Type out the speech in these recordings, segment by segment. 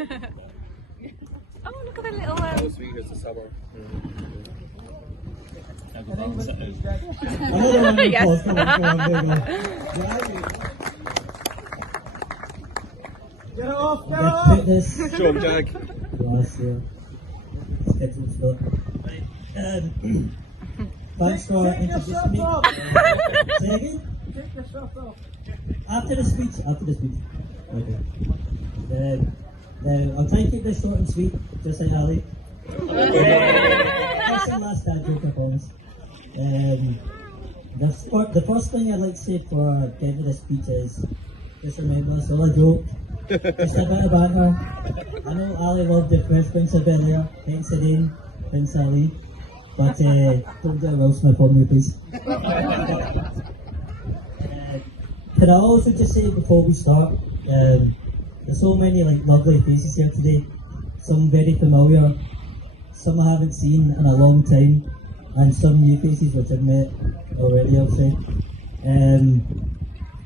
Oh, look at the little How sweet is the summer? Yes. Get off! Get Let's off! put this Show him, Jack. glass here. Scheduled stuff. Thanks for Take your introducing shirt me. off! Say again? Take your shirt off! After the speech. Okay. I'll try and keep this short and sweet, just like Ali. That's the last dad joke, I promise. The first thing I'd like to say for getting to this speech is, just remember, it's all a joke. Just a bit of banter. I know Ali loved the Fresh Prince a bit there, hence the name, Prince Ali. But don't get Will Smith on me, please. Can I also just say before we start, there's so many lovely faces here today. Some very familiar, some I haven't seen in a long time, and some new faces which I've met already, I'll say.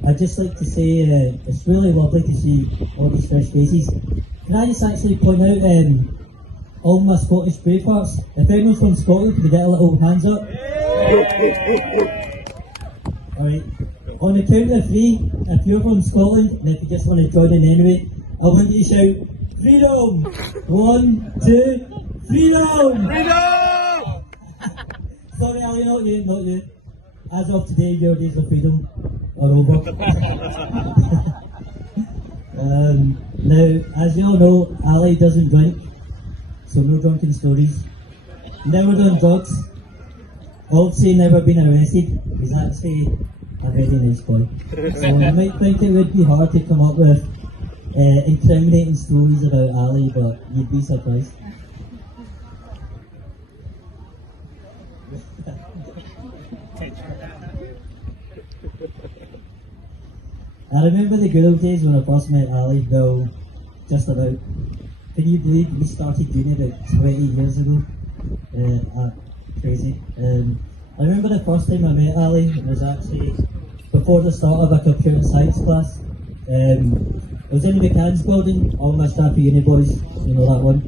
I'd just like to say it's really lovely to see all these fresh faces. Can I just actually point out all my Scottish Bravehearts? If anyone's from Scotland, could you get a little hands up? Alright. On the count of three, if you're from Scotland and if you just want to join in anyway, I want you to shout, freedom! 1, 2, freedom! Freedom! Sorry Ali, not you. As of today, your days of freedom are over. Now, as you all know, Ali doesn't drink, so no drunken stories. Never done drugs. Also never been arrested. He's actually a very nice boy. So I might think it would be hard to come up with incriminating stories about Ali, but you'd be surprised. I remember the good old days when I first met Ali, Bill, just about. Can you believe we started uni about 20 years ago? Crazy. I remember the first time I met Ali, it was actually before the start of a computer science class. It was in the mechanics building, all my staff are uni boys, you know that one.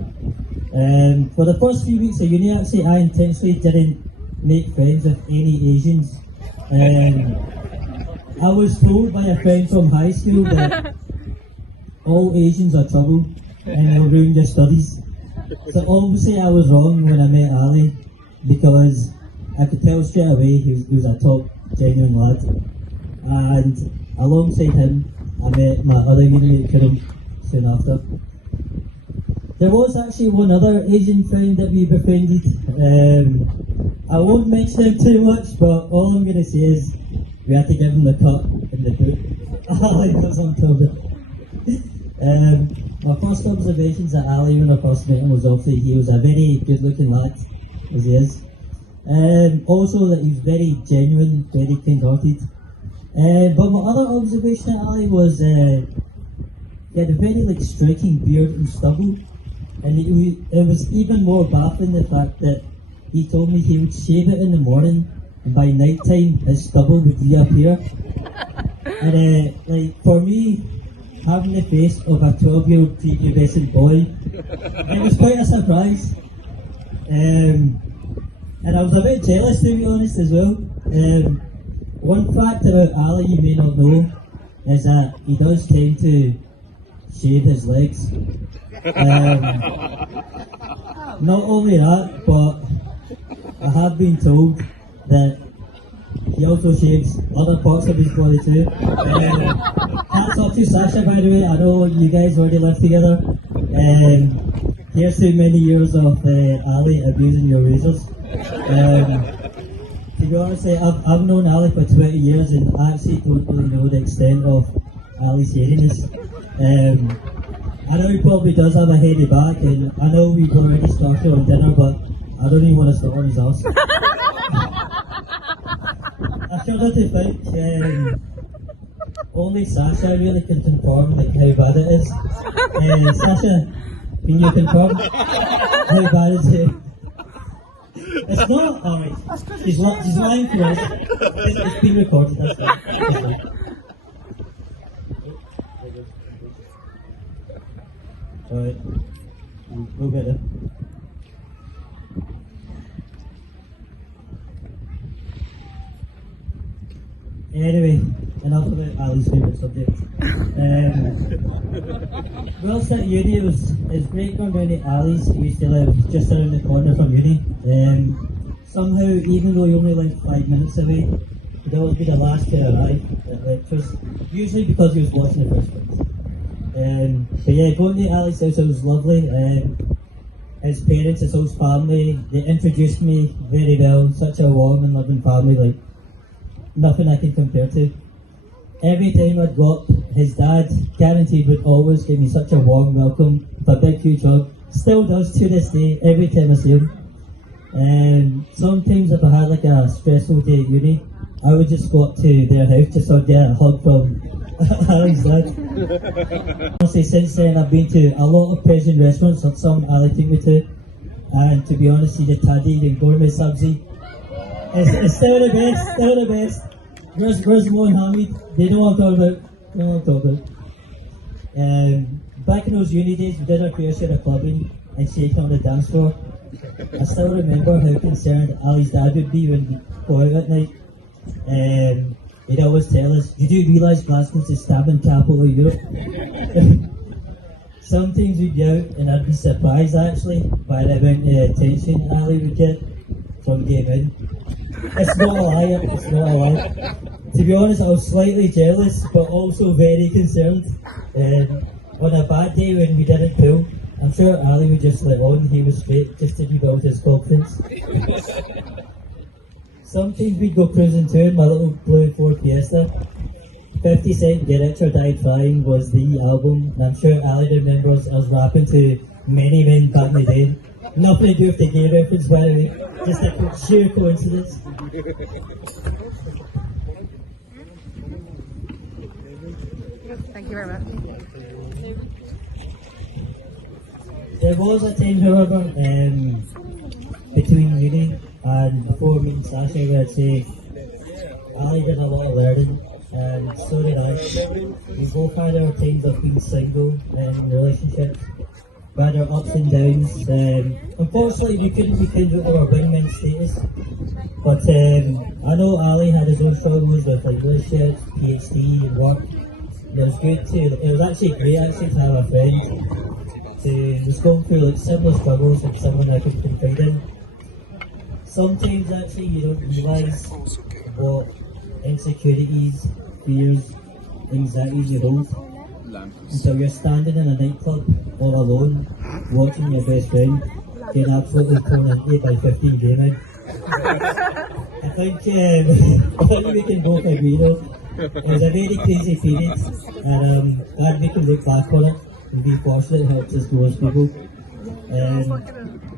For the first few weeks of uni actually, I intentionally didn't make friends with any Asians. I was told by a friend from high school that all Asians are trouble and they'll ruin your studies. So obviously I was wrong when I met Ali, because I could tell straight away he was a top, genuine lad. And alongside him, I met my other unit Kiran soon after. There was actually one other Asian friend that we befriended. I won't mention him too much, but all I'm going to say is we had to give him the cut in the boot. Ali was on top of it. My first observations at Ali when I first met him was obviously he was a very good looking lad, as he is. Also that he was very genuine, very kind hearted. But my other observation at Ali was he had a very striking beard and stubble, and it was even more baffling the fact that he told me he would shave it in the morning and by night time his stubble would reappear. And for me, having the face of a 12-year-old prepubescent boy, it was quite a surprise. And I was a bit jealous, to be honest, as well. One fact about Ali you may not know is that he does tend to shave his legs. Not only that, but I have been told that he also shaves other parts of his body too. Hats off to Sasha, by the way. I know you guys already live together. Here's to many years of Ali abusing your razors. To be honest, I've known Ali for 20 years and I actually don't really know the extent of Ali's hairiness. I know he probably does have a hairy back, and I know we've already started on dinner, but I don't even want to start on his arse. I shudder to think only Sasha really can confirm how bad it is. Sasha, can you confirm how bad is it? It's not alright. She's lying to us. It's been recorded, that's fine. Alright, we'll get there. Anyway, enough about Ali's favourite subject. Whilst at uni, it was great going down to Ali's. We used to live just around the corner from uni. Somehow, even though you only lived 5 minutes away, he'd always be the last to arrive at lectures, usually because he was watching the first ones. But yeah, going to Ali's house, it was lovely. His parents, his whole family, they introduced me very well. Such a warm and loving family, like nothing I can compare to. Every time I'd go up, his dad guaranteed would always give me such a warm welcome with a big huge hug. Still does to this day, every time I see him. Sometimes if I had like a stressful day at uni, I would just go up to their house just to get a hug from Ali's dad. Honestly, since then I've been to a lot of Persian restaurants that some Ali took me to, and to be honest, the Taddy and gourmet sabzi, it's still the best, still the best. Where's Mo and Hamid? They know what I'm talking about. They know what I'm talking about. Back in those uni days, we did our fair share of clubbing and shaking on the dance floor. I still remember how concerned Ali's dad would be when we go out at night. He'd always tell us, "You do realise Glasgow's the stabbing capital of Europe?" Sometimes we'd be out and I'd be surprised actually by the amount of attention Ali would get from gay men. It's not a lie, it's not a lie. To be honest, I was slightly jealous, but also very concerned. On a bad day when we didn't pull, I'm sure Ali would just let on, he was straight, just to rebuild his confidence. Sometimes we'd go cruising too in my little blue Ford Fiesta. 50 Cent Get Rich or Die Trying was the album, and I'm sure Ali remembers us rapping to Many Men back in the day. Nothing to do with the gay reference, by the way, just a sheer coincidence. Thank you very much. There was a time, however, between uni and before meeting Sasha, where I'd say Ali did a lot of learning, and so did I. We both had our times of being single and in relationships. We had our ups and downs. Unfortunately, we couldn't rekindle our wingman status. But I know Ali had his own struggles with like relationships, PhD, and work. And it was good to. It was actually great to have a friend who was going through like similar struggles with someone I could confide in. Sometimes actually you don't realise what insecurities, fears, anxieties you hold until you're standing in a nightclub all alone, watching your best friend get absolutely torn into by 15 gay men. I think we can both agree though, it was a very crazy period, and I'm glad we can look back on it and be fortunate it helped us grow as people.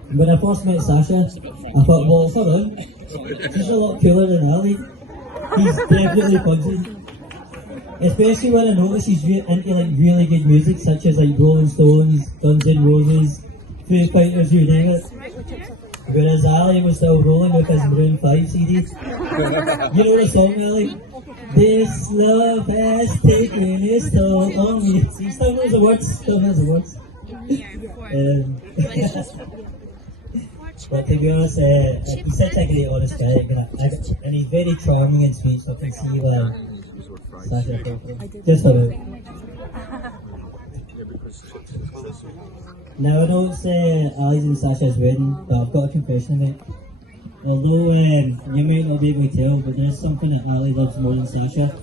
When I first met Sasha, I thought, well, hold on, she's a lot cooler than Ali. He's definitely punchy. Especially when I noticed he's into like really good music, such as like Rolling Stones, Guns N' Roses, Foo Fighters, you name it. Whereas Ali was still rolling with his Maroon 5 CD. You know the song, Ali? This love has taken its toll on me. See, still knows the words, still knows the words. But to be honest, he's such a great honest guy, and he's very charming and sweet, so I can see why Sasha felt for him. Just about. Now I know it's Ali's and Sasha's wedding, but I've got a confession to make. Although you may not be able to tell, but there's something that Ali loves more than Sasha,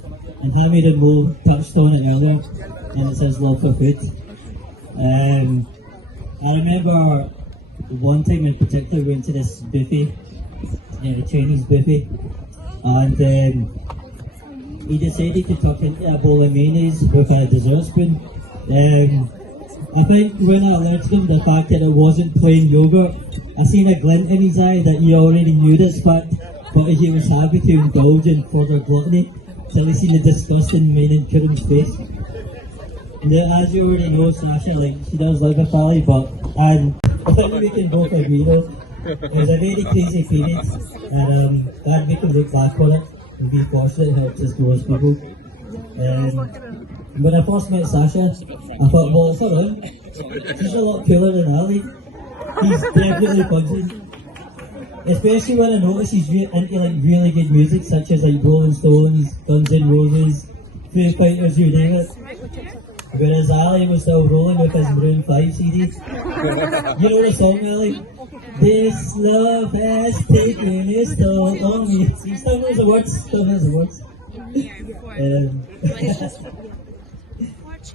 and Hamid and Mo touched on it earlier, and it's his love for food. I remember one time in particular we went to this buffet, a Chinese buffet, and he decided to tuck into a bowl of mayonnaise with a dessert spoon. I think when I alerted him the fact that it wasn't plain yogurt, I seen a glint in his eye that he already knew this fact, but he was happy to indulge in further gluttony till he seen the disgusting main Kurim's face. And as you already know, Sasha, like, she does love a family, but I think we can both agree though, it was a very crazy period, and I'm glad we can look back on it and be fortunate it helped us grow as people. When I first met Sasha, I thought, well, hold on, He's a lot cooler than Ali. He's definitely punches. Especially when I notice he's into like really good music, such as like Rolling Stones, Guns N' Roses, Foo Fighters, you name it. Whereas Ali was still rolling with his Maroon 5 CD. You know the song, Ali? This love has taken its toll on me. He still knows the words,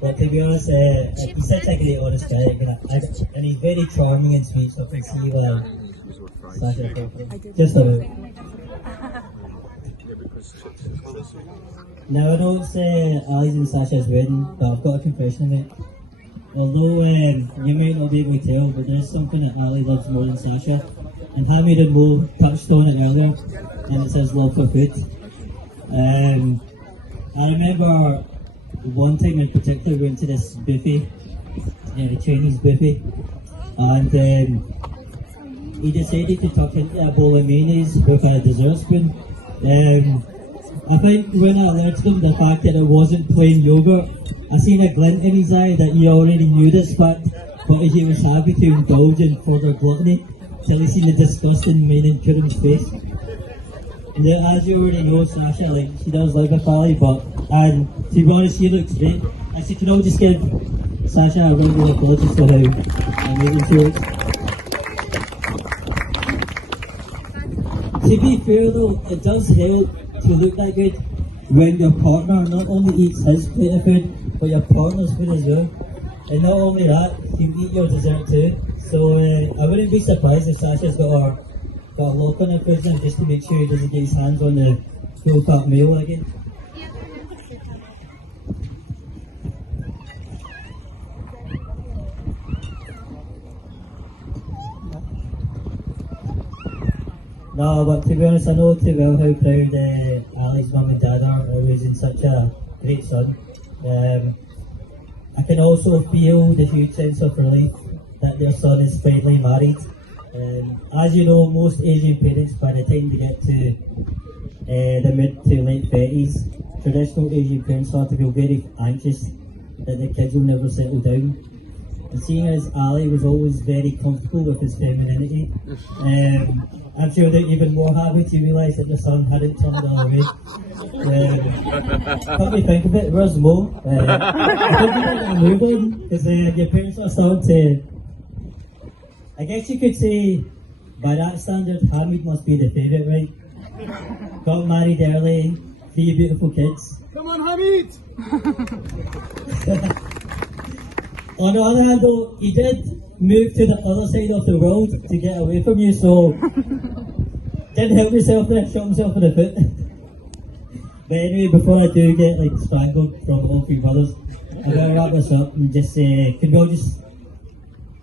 But to be honest, he's such a great honest guy, and he's very charming and sweet, so I can see why Sasha fell for him. Just about. Now I know it's Ali's and Sasha's wedding, but I've got a confession to make. Although you may not be able to tell, but there's something that Ali loves more than Sasha, and Hamid and Mo touched on it earlier, and it's his love for food. I remember one time in particular we went to this buffet, the Chinese buffet, and he decided to tuck into a bowl of mayonnaise with a dessert spoon. I think when I alerted him the fact that it wasn't plain yogurt, I seen a glint in his eye that he already knew this fact, but he was happy to indulge in further gluttony till he seen the disgusting main in his face. And as you already know, Sasha, like, she does like a fally, and to be honest, she looks great. I said, can I just give Sasha a round of applause for how amazing she looks. To be fair though, it does help to look that good when your partner not only eats his plate of food, but your partner's food as well. And not only that, you eat your dessert too. So I wouldn't be surprised if Sasha's got a lock on her fridge just to make sure he doesn't get his hands on the full fat meal again. No, but to be honest, I know too well how proud Ali's mum and dad are raising such a great son. I can also feel the huge sense of relief that their son is finally married. As you know, most Asian parents, by the time they get to the mid to late 30s, traditional Asian parents start to feel very anxious that the kids will never settle down. And seeing as Ali was always very comfortable with his femininity, I'm sure they're even more happy to realise that the son hadn't turned the other way. Come to think of it, where's Mo? I think you might have moved on, because your parents are starting to... I guess you could say, by that standard, Hamid must be the favourite, right? Got married early, 3 beautiful kids. Come on, Hamid! On the other hand though, he did move to the other side of the world to get away from you, so didn't help yourself there, shot himself in the foot. But anyway, before I do get like strangled from all 3 brothers, I gotta wrap this up and just say, can we all just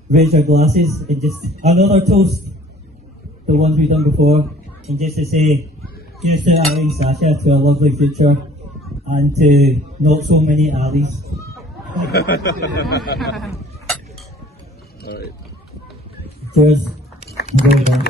raise our glasses and just another toast, the ones we've done before, and just to say, here's to Ali and Sasha, to a lovely future, and to not so many Alis. Alright. Cheers. Very done.